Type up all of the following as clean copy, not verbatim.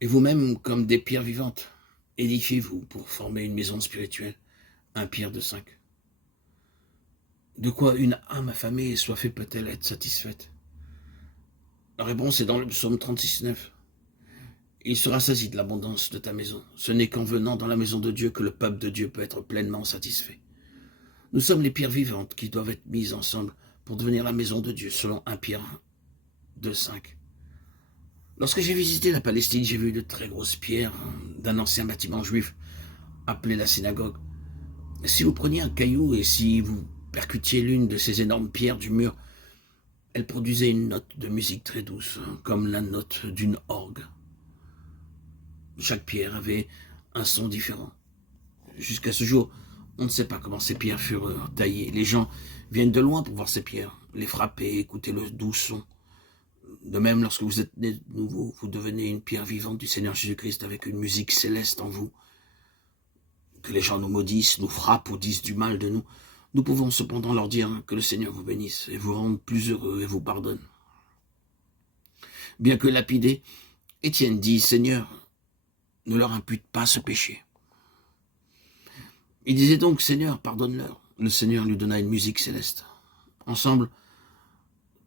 Et vous-même, comme des pierres vivantes, édifiez-vous pour former une maison spirituelle, un pierre de 5. De quoi une âme affamée et soifée peut-elle être satisfaite? La réponse est dans le psaume 36,9. Il se rassasie de l'abondance de ta maison. Ce n'est qu'en venant dans la maison de Dieu que le peuple de Dieu peut être pleinement satisfait. Nous sommes les pierres vivantes qui doivent être mises ensemble pour devenir la maison de Dieu, selon 1 Pierre 2,5. Lorsque j'ai visité la Palestine, j'ai vu de très grosses pierres d'un ancien bâtiment juif appelé la synagogue. Si vous preniez un caillou et si vous percutiez l'une de ces énormes pierres du mur, elle produisait une note de musique très douce, comme la note d'une orgue. Chaque pierre avait un son différent. Jusqu'à ce jour, on ne sait pas comment ces pierres furent taillées. Les gens viennent de loin pour voir ces pierres, les frapper, écouter le doux son. De même, lorsque vous êtes né de nouveau, vous devenez une pierre vivante du Seigneur Jésus-Christ avec une musique céleste en vous. Que les gens nous maudissent, nous frappent ou disent du mal de nous, nous pouvons cependant leur dire que le Seigneur vous bénisse et vous rende plus heureux et vous pardonne. Bien que lapidé, Étienne dit, Seigneur, ne leur impute pas ce péché. Il disait donc, Seigneur, pardonne-leur. Le Seigneur lui donna une musique céleste. Ensemble,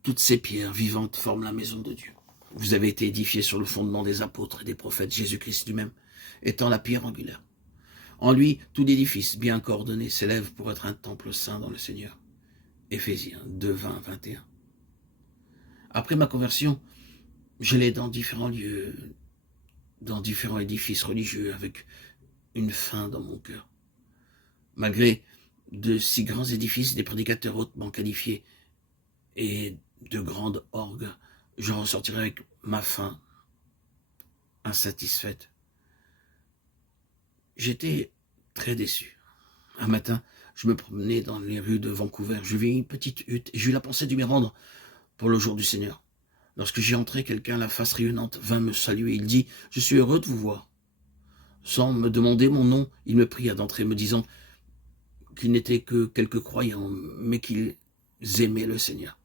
toutes ces pierres vivantes forment la maison de Dieu. Vous avez été édifiés sur le fondement des apôtres et des prophètes, Jésus-Christ lui-même étant la pierre angulaire. En lui, tout l'édifice bien coordonné s'élève pour être un temple saint dans le Seigneur. Éphésiens 2, 20, 21. Après ma conversion, j'allais dans différents lieux, dans différents édifices religieux avec une faim dans mon cœur. Malgré de si grands édifices, des prédicateurs hautement qualifiés et de grandes orgues, je ressortirai avec ma faim insatisfaite. J'étais très déçu. Un matin, je me promenais dans les rues de Vancouver. Je vis une petite hutte et j'eus la pensée de m'y rendre pour le jour du Seigneur. Lorsque j'y entrai, quelqu'un, la face rayonnante, vint me saluer. Il dit « Je suis heureux de vous voir ». Sans me demander mon nom, il me pria d'entrer, me disant qu'ils n'étaient que quelques croyants, mais qu'ils aimaient le Seigneur.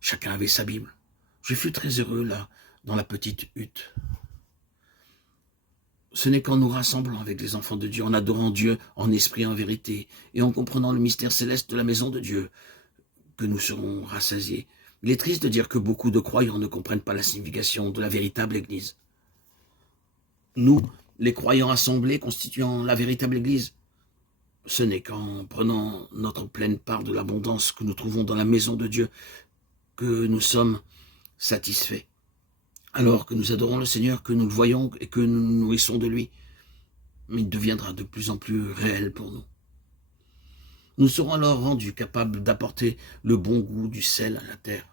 Chacun avait sa Bible. Je fus très heureux là, dans la petite hutte. Ce n'est qu'en nous rassemblant avec les enfants de Dieu, en adorant Dieu en esprit et en vérité, et en comprenant le mystère céleste de la maison de Dieu, que nous serons rassasiés. Il est triste de dire que beaucoup de croyants ne comprennent pas la signification de la véritable Église. Nous, les croyants assemblés constituant la véritable Église, ce n'est qu'en prenant notre pleine part de l'abondance que nous trouvons dans la maison de Dieu que nous sommes satisfaits. Alors que nous adorons le Seigneur, que nous le voyons et que nous nous nourrissons de lui, mais il deviendra de plus en plus réel pour nous. Nous serons alors rendus capables d'apporter le bon goût du sel à la terre.